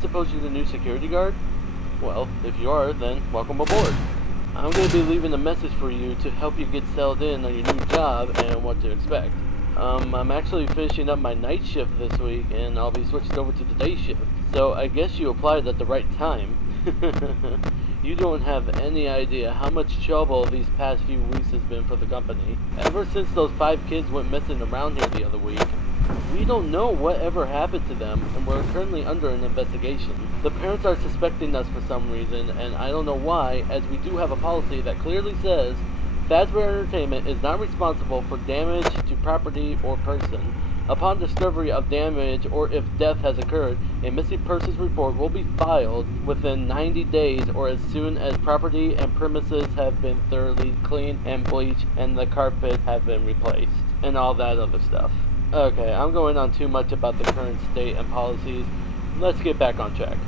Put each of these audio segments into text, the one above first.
suppose you're the new security guard? Well, if you are, then welcome aboard. I'm going to be leaving a message for you to help you get settled in on your new job and what to expect. I'm actually finishing up my night shift this week, and I'll be switched over to the day shift. So I guess you applied at the right time. You don't have any idea how much trouble these past few weeks has been for the company. Ever since those 5 kids went missing around here the other week, we don't know what ever happened to them, and we're currently under an investigation. The parents are suspecting us for some reason, and I don't know why, as we do have a policy that clearly says Fazbear Entertainment is not responsible for damage to property or person. Upon discovery of damage or if death has occurred, a missing persons report will be filed within 90 days or as soon as property and premises have been thoroughly cleaned and bleached and the carpet have been replaced, and all that other stuff. Okay, I'm going on too much about the current state and policies. Let's get back on track.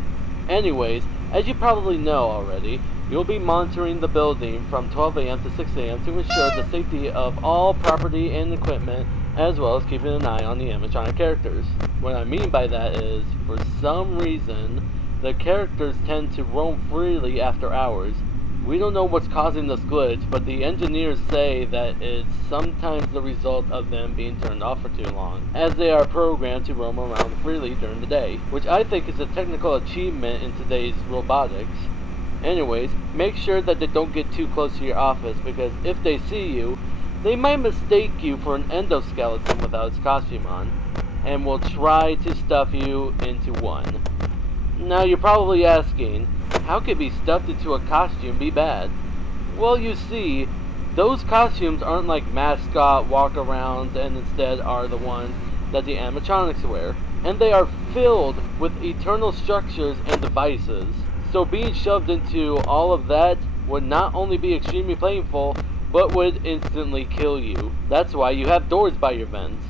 Anyways, as you probably know already, you'll be monitoring the building from 12 a.m. to 6 a.m. to ensure the safety of all property and equipment, as well as keeping an eye on the animatronic characters. What I mean by that is, for some reason, the characters tend to roam freely after hours. We don't know what's causing this glitch, but the engineers say that it's sometimes the result of them being turned off for too long, as they are programmed to roam around freely during the day, which I think is a technical achievement in today's robotics. Anyways, make sure that they don't get too close to your office, because if they see you, they might mistake you for an endoskeleton without its costume on, and will try to stuff you into one. Now you're probably asking, how could be stuffed into a costume be bad? Well, you see, those costumes aren't like mascot walk-arounds and instead are the ones that the animatronics wear. And they are filled with eternal structures and devices. So being shoved into all of that would not only be extremely painful, but would instantly kill you. That's why you have doors by your vents.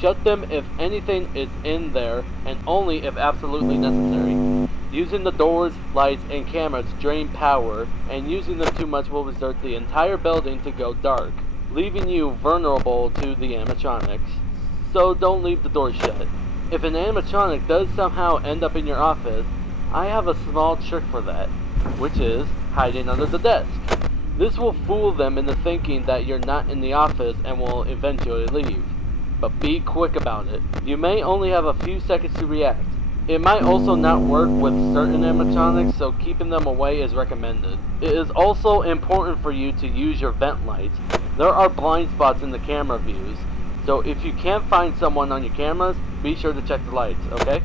Shut them if anything is in there, and only if absolutely necessary. Using the doors, lights, and cameras drain power, and using them too much will result the entire building to go dark, leaving you vulnerable to the animatronics. So don't leave the doors shut. If an animatronic does somehow end up in your office, I have a small trick for that, which is hiding under the desk. This will fool them into thinking that you're not in the office and will eventually leave. But be quick about it. You may only have a few seconds to react. It might also not work with certain animatronics, so keeping them away is recommended. It is also important for you to use your vent lights. There are blind spots in the camera views, so if you can't find someone on your cameras, be sure to check the lights, okay?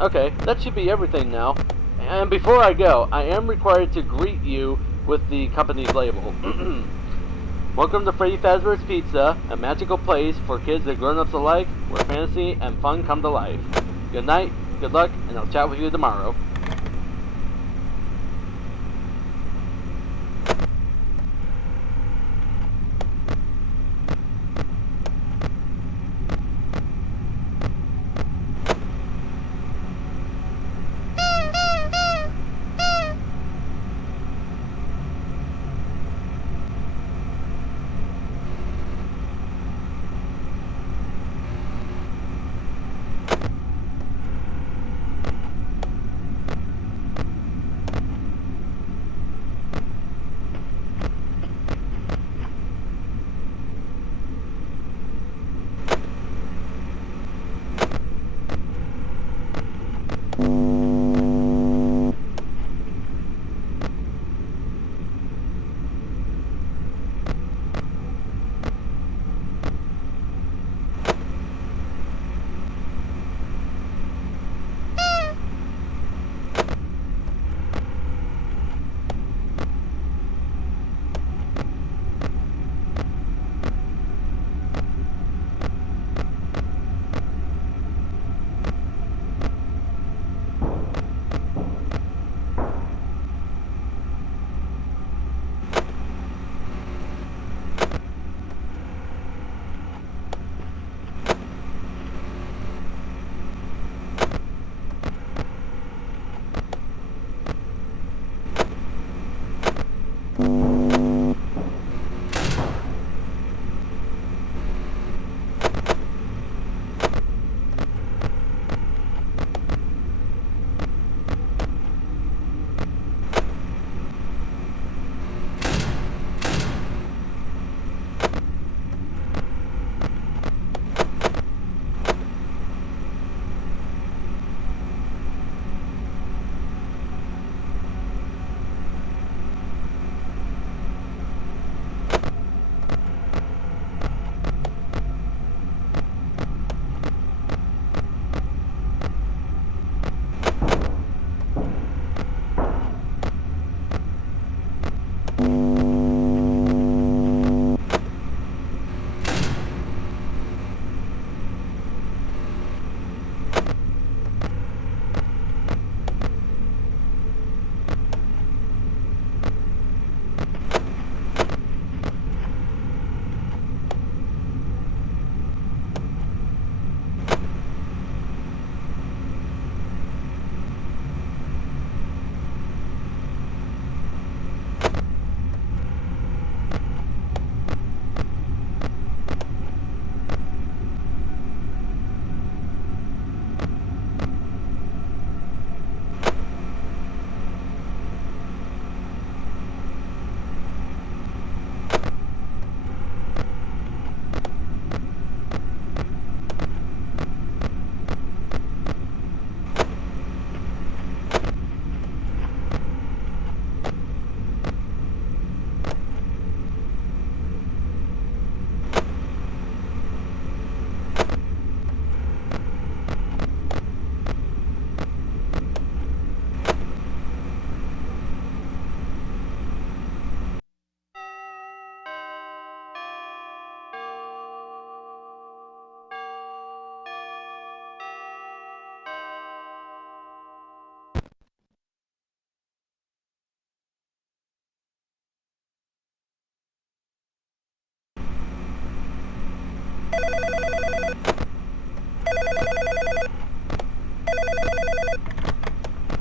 Okay, that should be everything now. And before I go, I am required to greet you with the company's label. Welcome to Freddy Fazbear's Pizza, a magical place for kids and grown-ups alike, where fantasy and fun come to life. Good night, good luck, and I'll chat with you tomorrow.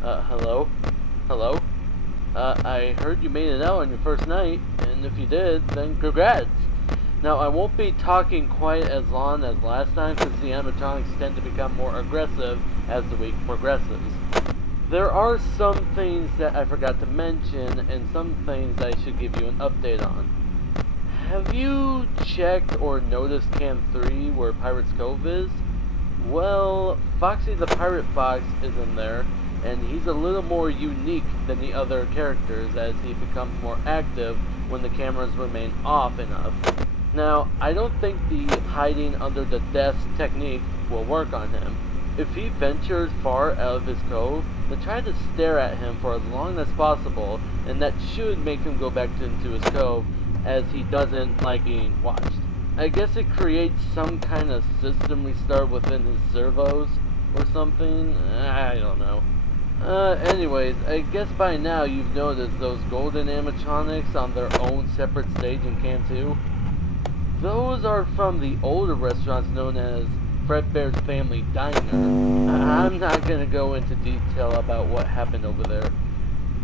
Hello? Hello? I heard you made it out on your first night, and if you did, then congrats! Now, I won't be talking quite as long as last time, since the animatronics tend to become more aggressive as the week progresses. There are some things that I forgot to mention, and some things I should give you an update on. Have you checked or noticed Camp 3 where Pirate's Cove is? Well, Foxy the Pirate Fox is in there, and he's a little more unique than the other characters as he becomes more active when the cameras remain off enough. Now, I don't think the hiding under the desk technique will work on him. If he ventures far out of his cove, then try to stare at him for as long as possible, and that should make him go back into his cove, as he doesn't like being watched. I guess it creates some kind of system restart within his servos or something. I don't know. Anyways, I guess by now you've noticed those golden animatronics on their own separate stage in Camp 2. Those are from the older restaurants known as Fredbear's Family Diner. I'm not gonna go into detail about what happened over there,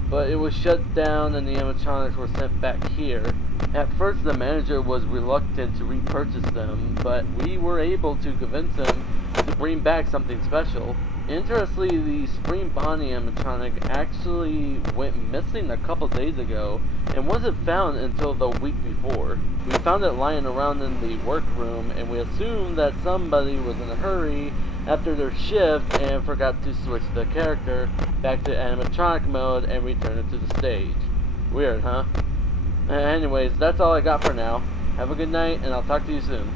but it was shut down and the animatronics were sent back here. At first the manager was reluctant to repurchase them, but we were able to convince him to bring back something special. Interestingly, the Spring Bonnie animatronic actually went missing a couple days ago and wasn't found until the week before. We found it lying around in the workroom, and we assumed that somebody was in a hurry after their shift and forgot to switch the character back to animatronic mode and return it to the stage. Weird, huh? Anyways, that's all I got for now. Have a good night, and I'll talk to you soon.